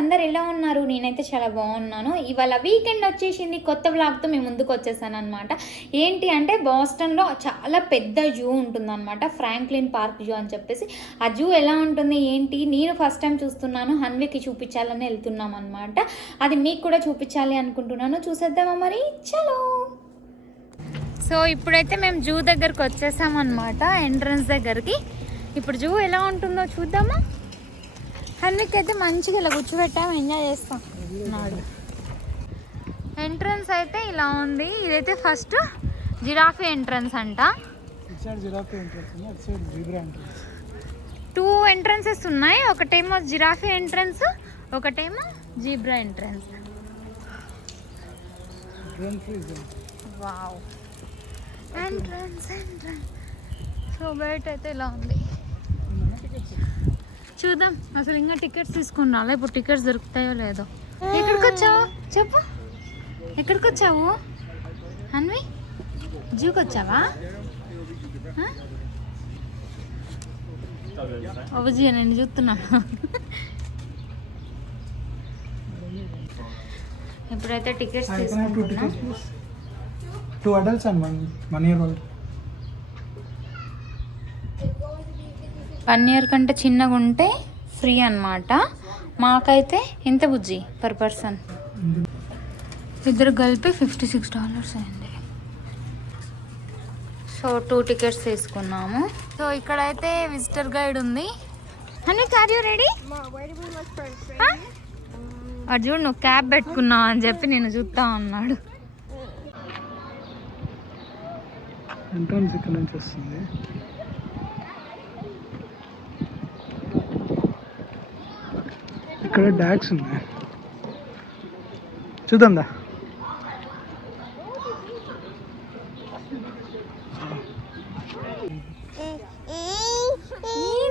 అందరు ఎలా ఉన్నారు? నేనైతే చాలా బాగున్నాను. ఇవాళ వీకెండ్ వచ్చేసింది, కొత్త వ్లాగ్తో మేము ముందుకు వచ్చేసాను అనమాట. ఏంటి అంటే బాస్టన్లో చాలా పెద్ద జూ ఉంటుందన్నమాట, ఫ్రాంక్లిన్ పార్క్ జూ అని చెప్పేసి. ఆ జూ ఎలా ఉంటుంది ఏంటి, నేను ఫస్ట్ టైం చూస్తున్నాను, హన్వికి చూపించాలని వెళ్తున్నాం అనమాట. అది మీకు కూడా చూపించాలి అనుకుంటున్నాను. చూసేద్దామా మరి? చలో. సో ఇప్పుడైతే మేము జూ దగ్గరకు వచ్చేసాం అనమాట, ఎంట్రన్స్ దగ్గరికి. ఇప్పుడు జూ ఎలా ఉంటుందో చూద్దామా. హన్విక్ అయితే మంచిగా ఇలా కూర్చోబెట్టాము, ఎంజాయ్ చేస్తాం నాడు. ఎంట్రన్స్ అయితే ఇలా ఉంది. ఇదైతే ఫస్ట్ జిరాఫీ ఎంట్రన్స్ అంట. 2 ఎంట్రన్సెస్ ఉన్నాయి, ఒకటేమో జిరాఫీ ఎంట్రన్స్, ఒకటేమో zebra entrance. Wow, entrance. So బయట అయితే ఇలా ఉంది, చూద్దాం. అసలు ఇంకా టికెట్స్ తీసుకుని రాలే, ఇప్పుడు టికెట్స్ దొరుకుతాయో లేదో. ఎక్కడికి వచ్చావు చెప్పు, ఎక్కడికి వచ్చావు అన్వి? జూకి వచ్చావా? అవ్వజీ నేను చూస్తున్నాను. ఇప్పుడైతే టికెట్స్ తీసుకుంటున్నా. 2 adults and 1 year old. 1 year కంటే చిన్నగా ఉంటే ఫ్రీ అన్నమాట. మాకైతే ఎంత బుజ్జి పర్ పర్సన్? ఇద్దరు కలిపి $56 అయింది. సో 2 టికెట్స్ తీసుకున్నాము. సో ఇక్కడైతే విజిటర్ గైడ్ ఉంది. Honey, are you ready? Arjun నువ్వు క్యాబ్ పెట్టుకున్నావు అని చెప్పి నేను చూస్తా ఉన్నాడు. ఎంట్రన్స్ ఇక్కడ నుంచి వస్తుంది. ఇక్కడ డాగ్స్ ఉన్నాయి, చూద్దాం దా.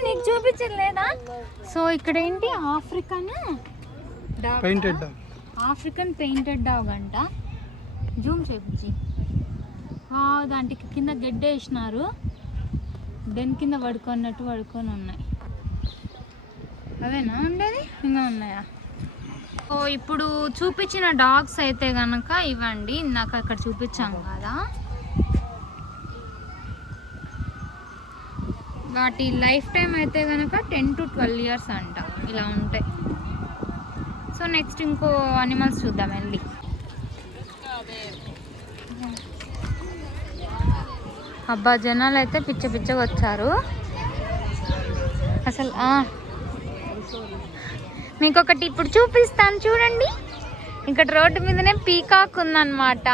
నీకు చూపించలేదా? సో ఇక్కడ ఏంటి, African painted dog, African painted dog అంట. జూమ్ చేపించి. దాంట్కి కింద గడ్డ వేసినారు, దాని కింద పడుకొని ఉన్నాయి. అదేనా ఉండేది, ఇంకా ఉన్నాయా? సో ఇప్పుడు చూపించిన డాగ్స్ అయితే కనుక ఇవ్వండి, నాకు అక్కడ చూపించాం కదా. వాటి లైఫ్ టైం అయితే కనుక 10 to 12 years అంట, ఇలా ఉంటాయి. సో నెక్స్ట్ ఇంకో అనిమల్స్ చూద్దాం వెళ్ళి. అబ్బా జనాలు అయితే పిచ్చగా వచ్చారు అసలు. మీకు ఒకటి ఇప్పుడు చూపిస్తాను చూడండి. ఇక్కడ రోడ్డు మీదనే పీకాక్ ఉందన్నమాట.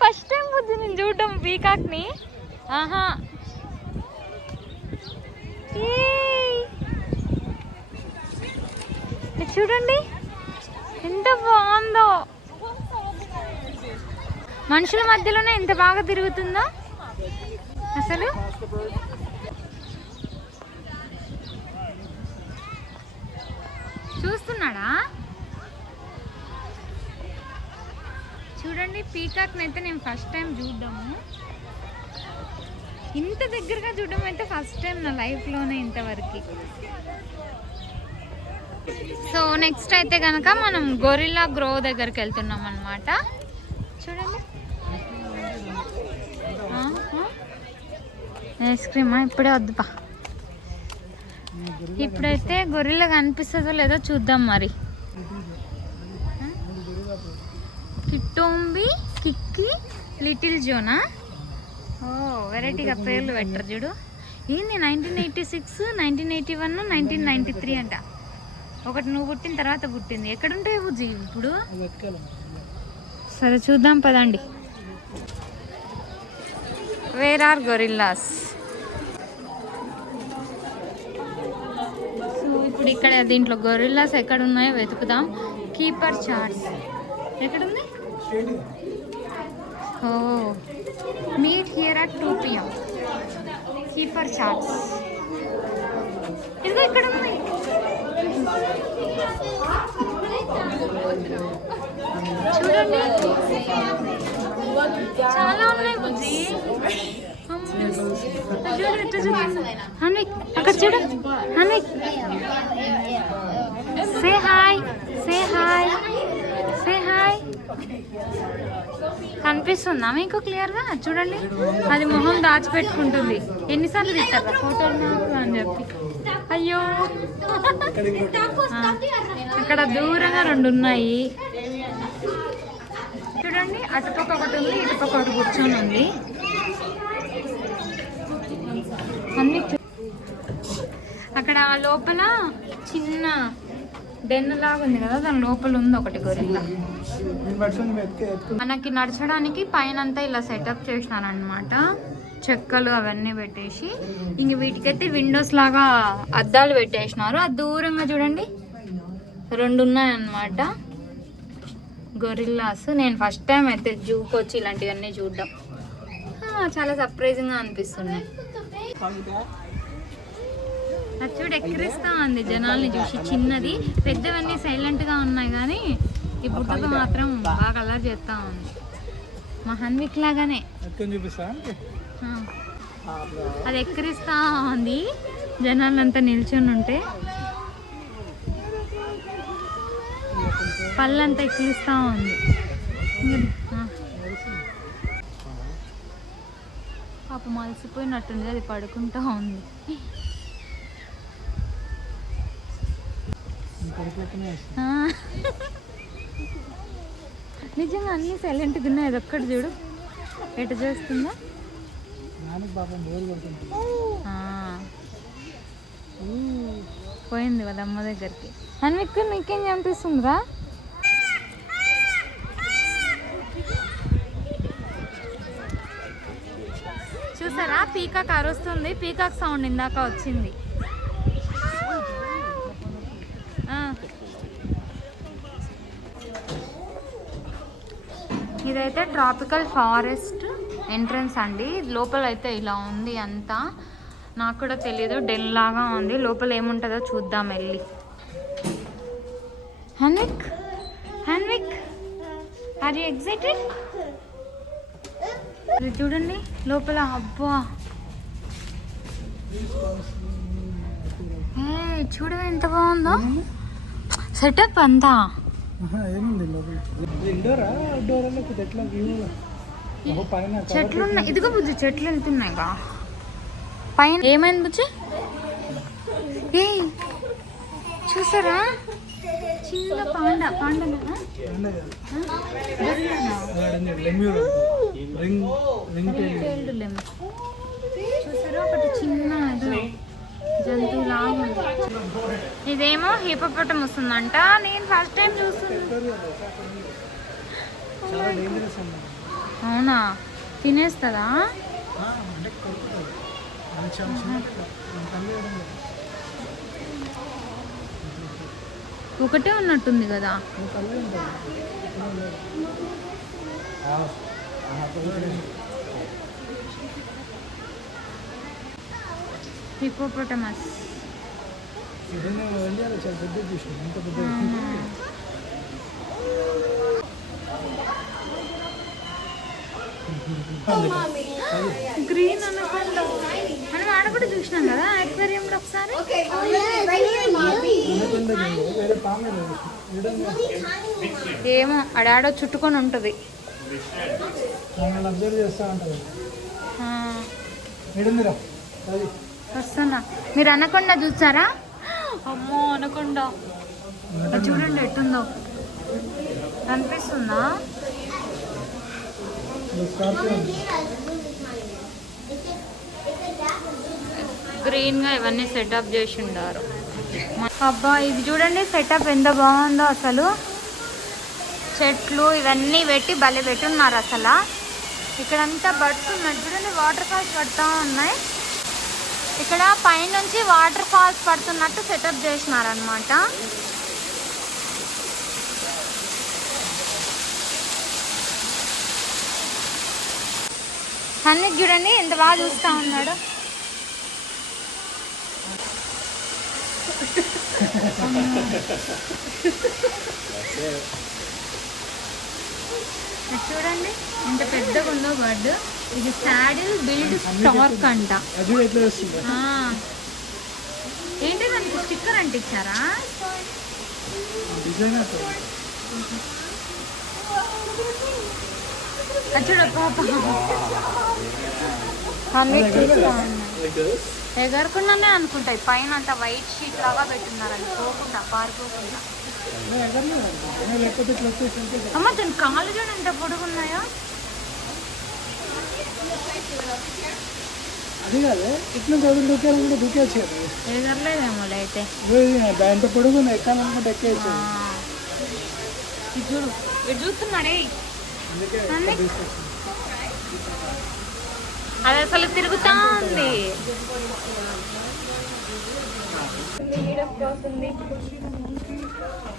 ఫస్ట్ టైం బుద్ధి నేను చూడటం పీకాక్ని. చూడండి ఎంత బాగుందో, మనుషుల మధ్యలోనే ఎంత బాగా తిరుగుతుందో అసలు. చూస్తున్నాడా? చూడండి, పీకాక్ని అయితే నేను ఫస్ట్ టైం చూడడము, ఇంత దగ్గరగా చూడడం అయితే ఫస్ట్ టైం నా లైఫ్లోనే ఇంతవరకు. సో నెక్స్ట్ అయితే కనుక మనం గొరిల్లా గ్రోవ్ దగ్గరికి వెళ్తున్నాం అన్నమాట. చూడండి, ఐస్ క్రీమా? ఇప్పుడే వద్దుపా. ఇప్పుడైతే గొరిల్లా కనిపిస్తుందో లేదో చూద్దాం మరి. కిట్టోంబి, కిక్కి, లిటిల్ జోనా. ఓ వెరైటీగా పేర్లు పెట్టరు చూడు. ఏంది 1986, 1981, 1993 అంట. ఒకటి నువ్వు పుట్టిన తర్వాత పుట్టింది. ఎక్కడుంటాయి బుజ్జి ఇప్పుడు? సరే చూద్దాం పదండి. Where are gorillas? సో ఇప్పుడు ఇక్కడ దీంట్లో గొరిల్లాస్ ఎక్కడ ఉన్నాయో వెతుకుదాం. కీపర్ చార్ట్స్ ఎక్కడుంది? Oh meet here at 2 PM. Keeper charts ఇదిగో ఇక్కడ ఉంది. చూడండి చాలా ఉన్నాయి బుజ్జి. చూడు అక్కడ చూడు. Hanvik say hi say hi say hi. కనిపిస్తుందా మీకు క్లియర్గా? చూడండి, అది మొహం దాచిపెట్టుకుంటుంది. ఎన్నిసార్లు తీస్తారా ఫోటోలు నాకు అని చెప్పి. అయ్యో, అక్కడ దూరంగా 2 ఉన్నాయి చూడండి. అటుపక్క ఒకటి ఉంది, ఇటుపక్క ఒకటి కూర్చొని ఉంది. అన్ని అక్కడ లోపల చిన్న డెన్ లాగా ఉంది కదా, దాని లోపల ఉంది ఒకటి గొరిల్లా. మనకి నడచడానికి పైన అంతా ఇలా సెటప్ చేసినారనమాట, చెక్కలు అవన్నీ పెట్టేసి. ఇంక వీటికైతే విండోస్ లాగా అద్దాలు పెట్టేసినారు. అది దూరంగా చూడండి 2 ఉన్నాయన్నమాట గొరిల్లాస్. నేను ఫస్ట్ టైం అయితే జూకి వచ్చి ఇలాంటివన్నీ చూడడం చాలా సర్ప్రైజింగ్గా అనిపిస్తున్నాయి. అది చూడు ఎక్కిరిస్తా ఉంది జనాల్ని చూసి. చిన్నది, పెద్దవన్నీ సైలెంట్గా ఉన్నాయి కానీ ఈ బుట్టతో మాత్రం బాగా అల్లరి చేస్తూ ఉంది. మా హన్విక్ లాగానే అది ఎక్కిరిస్తా ఉంది జనాలంతా నిల్చొని ఉంటే. పళ్ళంతా ఎక్కిరిస్తా ఉంది. పాపం అలసిపోయినట్టుంది, అది పడుకుంటా ఉంది. నిజంగా అన్నీ సైలెంట్గా ఉన్నాయి. అది ఒక్కటి చూడు ఎటు చేస్తుందా. పోయింది వాళ్ళ అమ్మ దగ్గరికి. హన్విక్ నీకేం అనిపిస్తుందిరా? చూసారా, పీకాక్ అరుస్తుంది. పీకాక్ సౌండ్ ఇందాక వచ్చింది. ఇదైతే ట్రాపికల్ ఫారెస్ట్ ఎంట్రన్స్ అండి. లోపల అయితే ఇలా ఉంది అంతా. నాకు కూడా తెలియదు, డెన్ లాగా ఉంది. లోపల ఏముంటుందో చూద్దాం వెళ్ళి. హన్విక్, హన్విక్, ఆర్ యూ ఎక్సైటెడ్? ఇది చూడండి లోపల. అబ్బా, చూడవే ఎంత బాగుందో సెటప్ అంతా. చెట్లు ఉన్నాయి. ఇదిగో బుజ్జి, చెట్లు వెళ్తున్నాయి కా పైన. ఏమైంది బుజ్జి? ఏ చూసారా, చిన్న పాండనా చూసారా, ఒకటి చిన్న జంతువులాగా. ఇదేమో హిపోపోటమస్ ఉందంట. నేను ఫస్ట్ టైం చూస్తున్నాను. అవునా, తినేస్తుందా? ఒకటే ఉన్నట్టుంది కదా. హిపోపోటమస్. గ్రీన్ అనకుండా మనం ఆడ కూడా చూసినాం కదా అక్వేరియంలో ఒకసారి. ఏమో ఆడాడో చుట్టుకొని ఉంటుంది. వస్తున్నా. మీరు అనకుండా చూసారా? అమ్మో అనకుండా. చూడండి ఎట్టుందో, కనిపిస్తుందా? గ్రీన్ గా ఇవన్నీ సెటప్ చేసి ఉండారు. అబ్బా, ఇది చూడండి సెటప్ ఎంత బాగుందో అసలు. చెట్లు ఇవన్నీ పెట్టి భలే పెట్టున్నారు అసలు. ఇక్కడంతా బర్డ్స్ ఉన్నాయి చూడండి, వాటర్ ఫాల్స్ పడుతూ ఉన్నాయి. ఇక్కడ పైనుంచి వాటర్ ఫాల్స్ పడుతున్నట్టు సెటప్ చేసినారనమాట. అన్ని చూడండి ఎంత బాగా చూస్తూ ఉన్నాడు. చూడండి ఎంత పెద్దగా ఉందో బర్డ్. ఇది సాడిల్ బిల్డ్ స్టార్క్ అంట. ఏంటి స్టిక్కర్ అంటించారా? డిజైనర్ చూడ పాప ఎగరకుండానే అనుకుంటాయి. పైన అంతా వైట్ షీట్ లాగా పెట్టున్నారని పోకుండా పారిపోకుండా. అమ్మ దాని కాళ్ళు చూడండి ఎంత పొడుగున్నాయో. అది కాదు ఇట్లా చదువు దూకేయాలనుకుంటే దూకేయచ్చు కదా. ఎగరలేదేమో అయితే ఎంత పొడుగు ఎక్కాలనుకుంటే ఎక్కేయచ్చు. ఇది చూడు ఇటు చూస్తున్నాడే అది అసలు తిరుగుతా ఉంది.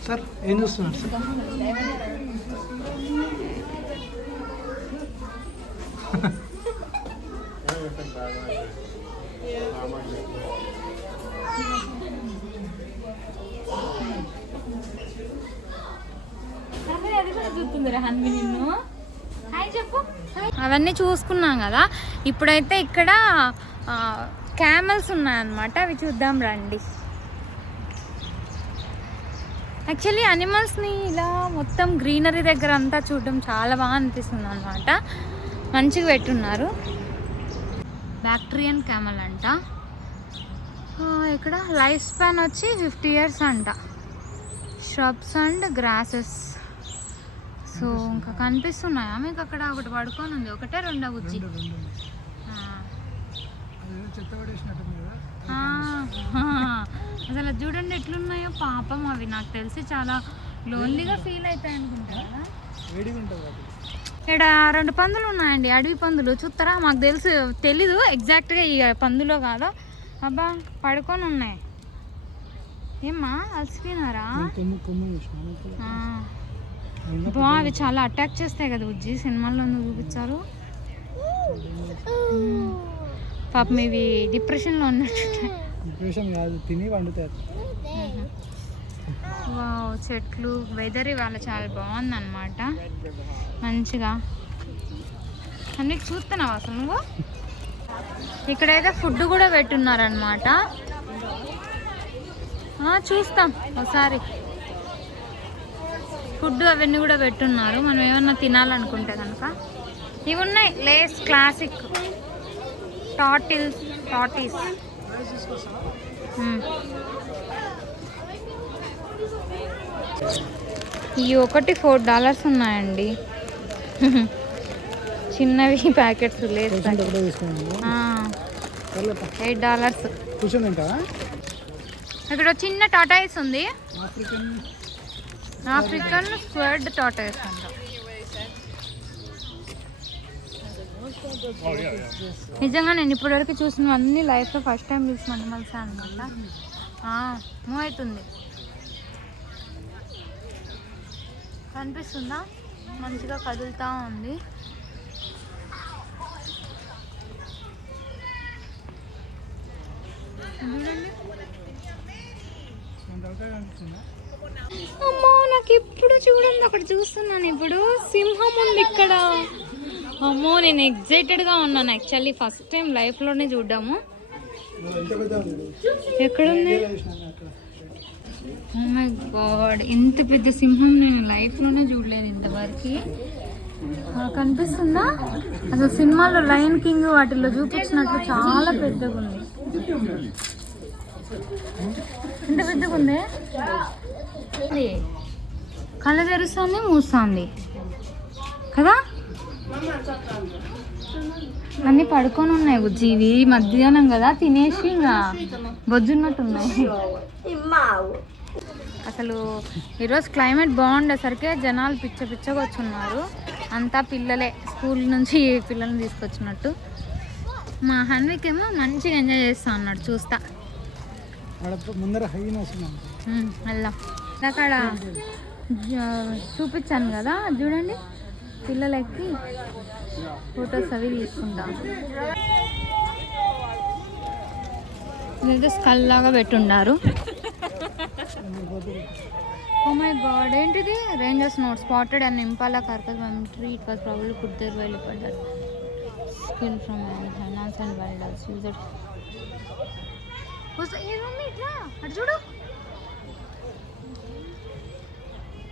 సార్ ఏం చూస్తున్నారు సార్? అవన్నీ చూసుకున్నాం కదా. ఇప్పుడైతే ఇక్కడ క్యామెల్స్ ఉన్నాయన్నమాట. అవి చూద్దాం రండి. యాక్చువల్లీ అనిమల్స్ని ఇలా మొత్తం గ్రీనరీ దగ్గర అంతా చూడడం చాలా బాగా అనిపిస్తుంది అనమాట. మంచిగా పెట్టున్నారు. బ్యాక్టీరియన్ క్యామెల్ అంట. ఇక్కడ లైఫ్ స్పాన్ వచ్చి 50 years అంట. shrubs and grasses. సో ఇంకా కనిపిస్తున్నాయా మీకు? అక్కడ ఒకటి పడుకొని ఉంది. ఒకటే రెండో బుజ్జి. అసలు చూడండి ఎట్లున్నాయో పాపం. అవి నాకు తెలిసి చాలా లోన్లీగా ఫీల్ అవుతాయి అనుకుంటా కదా. ఇక్కడ 2 పందులు ఉన్నాయండి, అడవి పందులు. చూస్తారా? మాకు తెలీదు ఎగ్జాక్ట్గా ఈ పందులో కాదో. అబ్బా పడుకొని ఉన్నాయి. ఏమ్మా అలసిపోయినారా? బా అవి చాలా అటాక్ చేస్తాయి కదా బుజ్జి. సినిమాల్లో చూపించారు. పాపం ఇవి డిప్రెషన్లో ఉన్నట్టు. వావ్ చెట్లు వెదర్ ఇవాళ చాలా బాగుందన్నమాట. మంచిగా అన్నీ చూస్తున్నావు అసలు నువ్వు. ఇక్కడైతే ఫుడ్ కూడా పెట్టున్నారనమాట. చూస్తాం ఒకసారి. ఫుడ్ అవన్నీ కూడా పెట్టున్నారు. మనం ఏమన్నా తినాలనుకుంటే కనుక ఇవి ఉన్నాయి. Lay's classic tatties. ఈ ఒకటి $4 ఉన్నాయండి. చిన్నవి ప్యాకెట్స్ లేస్ $8. ఇక్కడ చిన్న టాటాయిస్ ఉంది. ఆఫ్రికన్ స్క్వర్డ్ టాటాయిస్ అంట. నిజంగా నేను ఇప్పటివరకు చూసినవన్నీ లైఫ్లో ఫస్ట్ టైం చూసిన అనిమల్స్ అనమాట. మూవ్ అవుతుంది. కనిపిస్తుందా? మంచిగా కదులుతూ ఉంది. అమ్మో నాకు ఇప్పుడు చూడండి అక్కడ చూస్తున్నాను. ఇప్పుడు సింహం ఉంది ఇక్కడ. అమ్మో నేను ఎక్సైటెడ్గా ఉన్నాను. యాక్చువల్లీ ఫస్ట్ టైం లైఫ్లోనే చూడ్డాము. ఎక్కడుంది? ఓ మై గాడ్ ఇంత పెద్ద సింహం నేను లైఫ్లోనే చూడలేదు ఇంతవరకు. కనిపిస్తుందా? అసలు సినిమాలో లయన్ కింగ్ వాటిల్లో చూపించినట్లు చాలా పెద్దగా ఉంది. ఎంత పెద్దగా ఉంది. కళ్ళ తెరుస్తుంది, మూస్తుంది కదా. అన్నీ పడుకొని ఉన్నాయి బుజ్జి. ఇవి మధ్యాహ్నం కదా తినేసి ఇంకా బొజ్జున్నట్టున్నాయి. అసలు ఈరోజు క్లైమేట్ బాగుండేసరికి జనాలు పిచ్చగా వచ్చున్నారు. అంతా పిల్లలే, స్కూల్ నుంచి పిల్లల్ని తీసుకొచ్చినట్టు. మా హన్విక్ ఏమో మంచిగా ఎంజాయ్ చేస్తా అన్నాడు చూస్తా. అలా అక్కడ చూపించాను కదా చూడండి. పిల్లలకి ఫొటోస్ అవి తీసుకుంటాం. ఇదైతే స్కల్ లాగా పెట్టుండారు. ఓ మై గాడ్ ఏంటిది? Rangers note spotted and impala carcass tree. It was probably put there while పడ్డారు. Skin from hyenas and wild user. ఏముంది ఇట్లా అటు చూడు.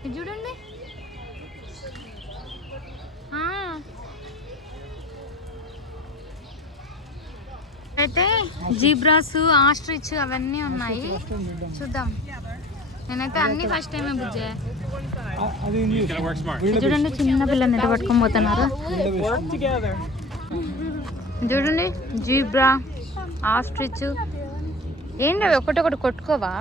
ఇది చూడండి. అయితే జీబ్రాస్, ఆస్ట్రిచ్ అవన్నీ ఉన్నాయి, చూద్దాం. నేనైతే అన్ని ఫస్ట్ టైమే బుజ్జే. చూడండి చిన్న పిల్లని ఎంత పట్టుకొని పోతున్నారు. చూడండి జీబ్రా, ఆస్ట్రిచ్. ఏంటి అవి ఒకటొకటి కొట్టుకోవా?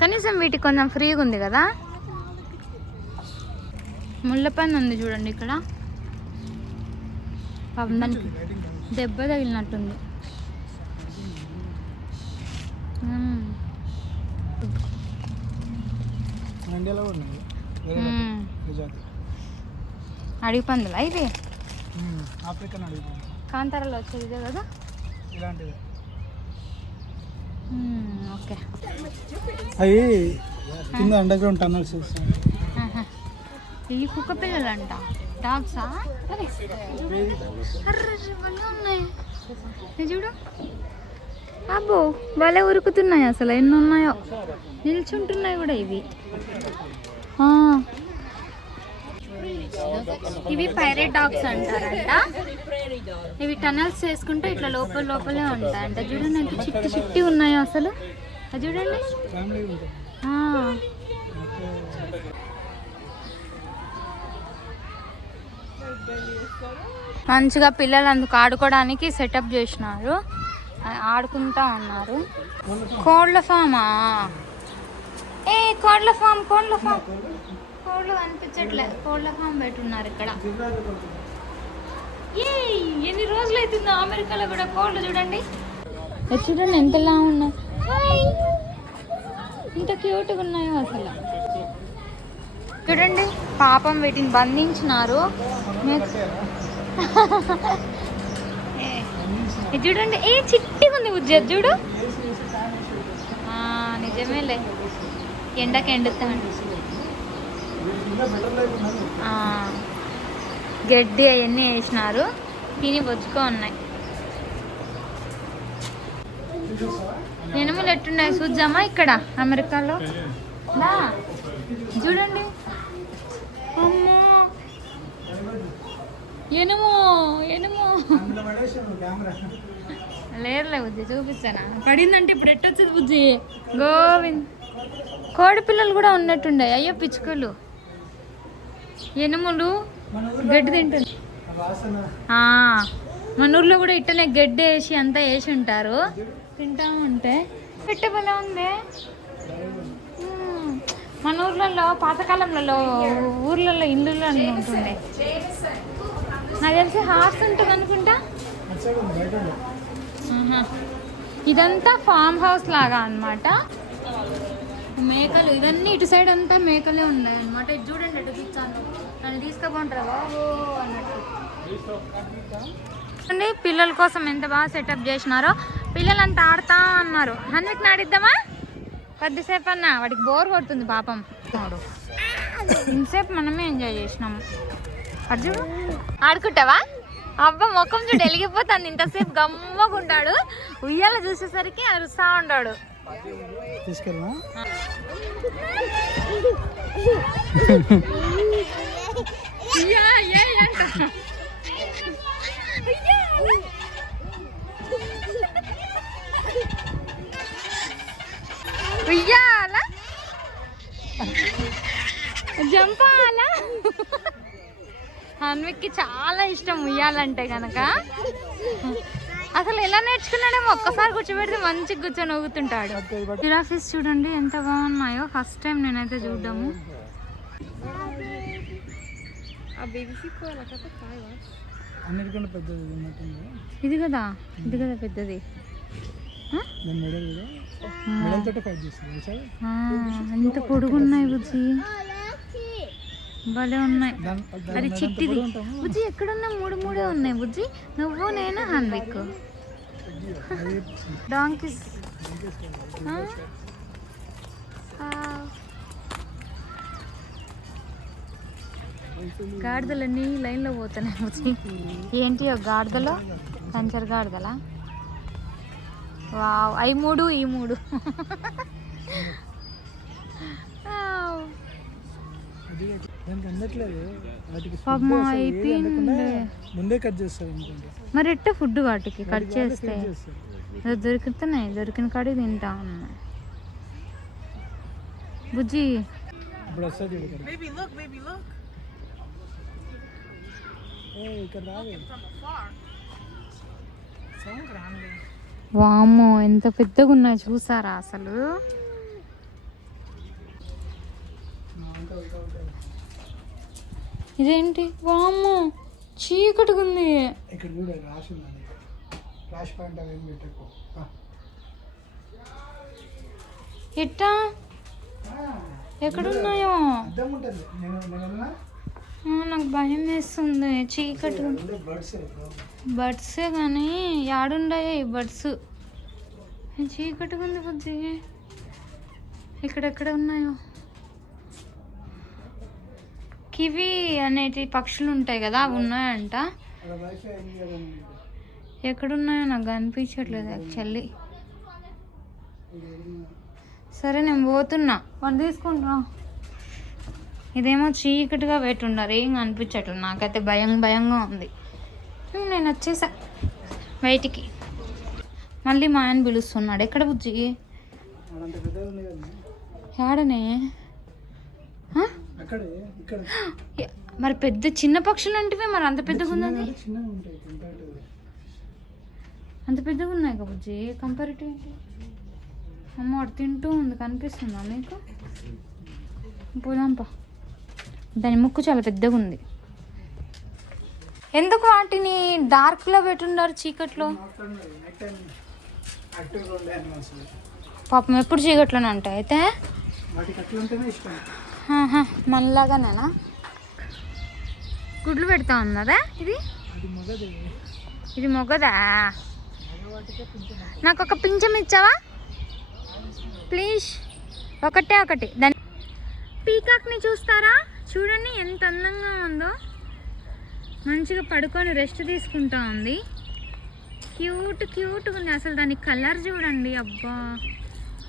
కనీసం వీటికి కొంచెం ఫ్రీగా ఉంది కదా. ముళ్ళపైన ఉంది చూడండి ఇక్కడ. పాపం దానికి దెబ్బ తగిలినట్టుంది. అడవి పందులా ఇది? కాంతారాలో వచ్చేది ఇదే కదా. ఓకే. అవి కింద అండర్ గ్రౌండ్ టన్నల్స్. ఇవి కుక్క పిల్లలంట. డాగ్సా? ఉన్నాయి చూడు. అబ్బో భలే ఉరుకుతున్నాయి అసలు. ఎన్ని ఉన్నాయో, నిల్చుంటున్నాయి కూడా ఇవి. ఇవి పైరేట్ డాగ్స్ అంటారంట. ఇవి టనల్స్ చేసుకుంటే ఇట్లా లోపలే ఉంటాయంట. చూడండి ఎంత చిట్టి చిట్టి ఉన్నాయో అసలు. అది చూడండి. మంచిగా పిల్లలు అందుకు ఆడుకోవడానికి సెటప్ చేసినారు, ఆడుకుంటా ఉన్నారు. కోళ్ళ ఫామా? ఏ కోళ్ళ ఫామ్ కోళ్ళు కనిపించట్లేదు. కోళ్ళ ఫామ్ పెట్టున్నారు ఇక్కడ. ఎన్ని రోజులు అవుతుందో అమెరికాలో కూడా కోళ్ళు. చూడండి చూడండి ఎంతలా ఉన్నాయి, ఇంత క్యూట్గా ఉన్నాయో అసలు. చూడండి పాపం వీటిని బంధించినారు. చూడండి ఏ చిట్టిగా ఉంది ఉజ్జత్ చూడు. నిజమేలే, ఎండకి ఎండుతాండి. గడ్డి అవన్నీ వేసినారు, తిని బొచ్చుకో ఉన్నాయి. ఎనుములు ఎట్టున్నాయి చూద్దామా ఇక్కడ అమెరికాలో. చూడండి అమ్మో, ఎనుము లేరులే బుజ్జి, చూపిస్తానా? పడిందంటే ఇప్పుడు ఎట్టొచ్చేది బుజ్జి. గోవింద్, కోడి పిల్లలు కూడా ఉన్నట్టుండే. అయ్యో పిచ్చుకలు, ఎనుములు గడ్డి తింటుంది. మన ఊర్లో కూడా ఇట్టనే గడ్డి వేసి అంతా వేసి ఉంటారు, తింటా ఉంటే. పెట్టబలే ఉంది. మన ఊర్లలో పాతకాలంలో ఊర్లలో ఇల్లులో ఉంటుండే. నాకు తెలిసి హార్స్ ఉంటుంది అనుకుంటా. ఇదంతా ఫామ్ హౌస్ లాగా అన్నమాట. మేకలు ఇవన్నీ ఇటు సైడ్ అంతా మేకలే ఉన్నాయి అన్నమాట. ఇది చూడండి అటు తెచ్చాను, నన్ను తీసుకుపోంటారా బాబు అన్నట్టు. అండి పిల్లల కోసం ఎంత బాగా సెటప్ చేసినారో. పిల్లలంతా ఆడుతా అన్నారు. హన్విక్ ఆడిద్దామా కొద్దిసేపు అన్నా? వాడికి బోర్ కొడుతుంది పాపం. ఇంతసేపు మనమే ఎంజాయ్ చేసినాము. అర్జుడు ఆడుకుంటావా? అబ్బా ముఖం చూడు వెలిగిపోతుంది. ఇంతసేపు గమ్మగుంటాడు, ఉయ్యాల చూసేసరికి అరుస్తా ఉంటాడు. ఉయ్యాల జంపాలా? హన్విక్కి చాలా ఇష్టం ఉయ్యాలంటే కనుక. అసలు ఎలా నేర్చుకున్నాడేమో, ఒక్కసారి కూర్చోబెడితే మంచిగా కూర్చొని ఊగుతుంటాడు. జిరాఫీస్ చూడండి ఎంత బాగున్నాయో. ఫస్ట్ టైం నేనైతే చూడ్డాము. ఇది కదా పెద్దది. ఎంత పొడుగున్నాయి బుజ్జి, భలే ఉన్నాయి. అది చిట్టిది బుజ్జి. ఎక్కడున్నా మూడే ఉన్నాయి బుజ్జి. నువ్వు నేను హన్విక్. డాంకీస్ గాడిదలన్నీ లైన్లో పోతున్నాయి బుజ్జి. ఏంటి గాడిదలో పంచర్ గాడిదలా? వావ్, అవి 3 ఈ 3. దానికి అందట్లేదు వాటికి పాపం అయిపోయింది. ముందే కట్ చేస్తారు అనుకుంటా. మరి ఎట్ట ఫుడ్ వాటికి కట్ చేస్తే దొరుకుతున్నాయి, దొరికిన కాడికి తింటా ఉన్నాయి. బుజ్జి ఇప్పుడు వస్తుంది ఇక్కడ. ఇక్కడ రావే. వామ్మో ఎంత పెద్దగా ఉన్నాయి చూసారా అసలు. ఇదేంటి వామ్మో చీకటిగా ఉంది. ఇక్కడ చూడ రాసి ఫ్లాష్ పాయింట్ అవి పెట్టకు. ఎట్టా ఎక్కడున్నాయో అర్థం ఉంటుంది. నాకు భయం వేస్తుంది చీకటి. బర్డ్సే కానీ యాడుండాయో ఈ బర్డ్స్. చీకటిగా ఉంది బుజ్జి. ఇక్కడెక్కడ ఉన్నాయో. కివి అనేటి పక్షులు ఉంటాయి కదా, అవి ఉన్నాయంట. ఎక్కడున్నాయో నాకు కనిపించట్లేదు యాక్చువల్లీ. సరే నేను పోతున్నా, వాళ్ళు తీసుకుంటున్నా. ఇదేమో చీకటిగా పెట్టుండారు, ఏం కనిపించట్లేదు. నాకైతే భయంగా ఉంది. నేను వచ్చేసా బయటికి. మళ్ళీ మా ఆయన పిలుస్తున్నాడు. ఎక్కడ బుజ్జి? ఏడనే? మరి పెద్ద చిన్న పక్షులు అంటే మరి అంత పెద్దగా ఉన్నది. అంత పెద్దగా ఉన్నాయి కదా బుజ్జి కంపారిటివ్ ఏంటి? అమ్మ అటు తింటూ ఉంది, కనిపిస్తుందా మీకు? పోదాంపా. దాని ముక్కు చాలా పెద్దగా ఉంది. ఎందుకు వాటిని డార్క్లో పెట్టుండారు చీకట్లో? పాపం ఎప్పుడు చీకట్లోనే ఉంటాయి అయితే. మనలాగానేనా? గుడ్లు పెడతా ఉన్నదా ఇది? ఇది మొగదా? నాకు ఒక పింఛం ఇచ్చావా ప్లీజ్? ఒకటి. దాని పీకాక్ని చూస్తారా? చూడండి ఎంత అందంగా ఉందో. మంచిగా పడుకొని రెస్ట్ తీసుకుంటా ఉంది. క్యూట్గా ఉంది అసలు. దాని కలర్ చూడండి, అబ్బా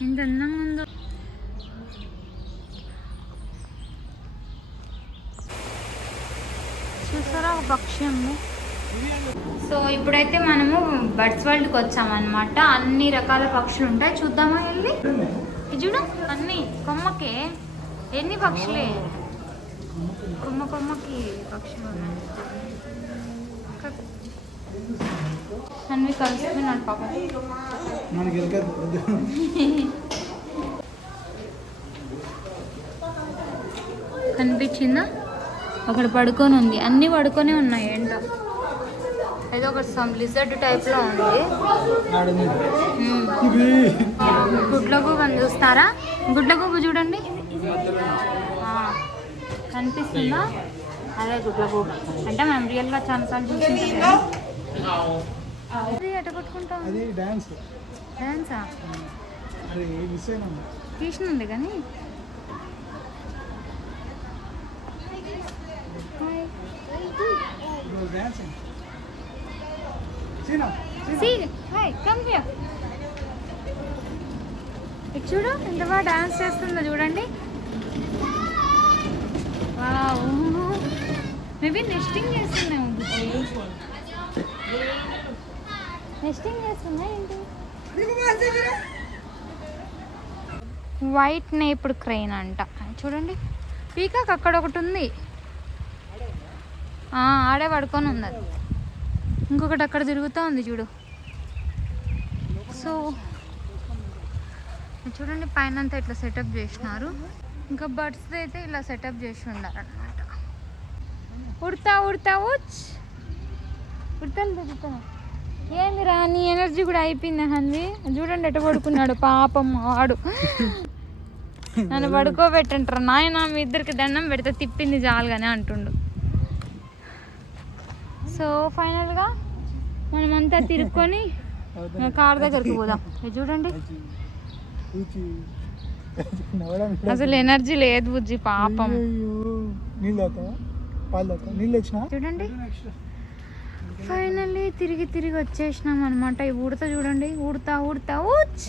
ఎంత అందంగా ఉందో. చూసారా ఒక పక్షి ఉంది. సో ఇప్పుడైతే మనము బర్డ్స్ వరల్డ్కి వచ్చామన్నమాట. అన్ని రకాల పక్షులు ఉంటాయి, చూద్దామా వెళ్ళి? ఇది చూడు, అన్ని కొమ్మకే ఎన్ని పక్షులే. కొమ్మకి పక్షులు ఉన్నాయి. అన్ని కలిసిపోయినాడు పాపం. కనిపించిందా? అక్కడ పడుకొని ఉంది. అన్నీ పడుకొనే ఉన్నాయి ఏంటో. ఏదో ఒక లిజర్డ్ టైప్లో ఉంది. గుడ్లగూబని చూస్తారా? గుడ్లగూబ చూడండి, కనిపిస్తుందా? అదే గుడ్లగూబ అంటే మనం రియల్గా చాలాసార్లు చూసింటాం. అది ఎట కొట్టుకుంటాం. డాన్సా? తీసినండి కానీ. చూడు ఎంత బాగా డాన్స్ చేస్తుందో చూడండి. మేబీ నెస్టింగ్ చేస్తున్నాము. నెస్టింగ్ చేస్తున్నా ఏంటి? వైట్ నేప్డ్ క్రెయిన్ అంట. చూడండి పీకాక్ అక్కడ ఒకటి ఉంది, ఆడే పడుకొని ఉంది. అది ఇంకొకటి అక్కడ తిరుగుతూ ఉంది చూడు. సో చూడండి పైన అంతా ఇట్లా సెటప్ చేసినారు. ఇంకా బర్డ్స్ అయితే ఇలా సెటప్ చేసి ఉన్నారనమాట. ఉడతాను ఏంది రా, నీ ఎనర్జీ కూడా అయిపోయింది హంది. చూడండి ఎట్ట పడుకున్నాడు పాపం వాడు. నన్ను పడుకోబెట్టంటారా నాయన, మీ ఇద్దరికి దండం పెడితే తిప్పింది చాలుగానే అంటుండు. సో ఫైనల్గా మనమంతా తిరుక్కొని కార్ దగ్గరికి పోదాం. చూడండి అసలు ఎనర్జీ లేదు బుజ్జి పాపం. నీళ్ళు వచ్చినా చూడండి ఫైనల్లీ తిరిగి తిరిగి వచ్చేసినాం అనమాట. ఈ ఉడత చూడండి, ఉడతా ఊచ్.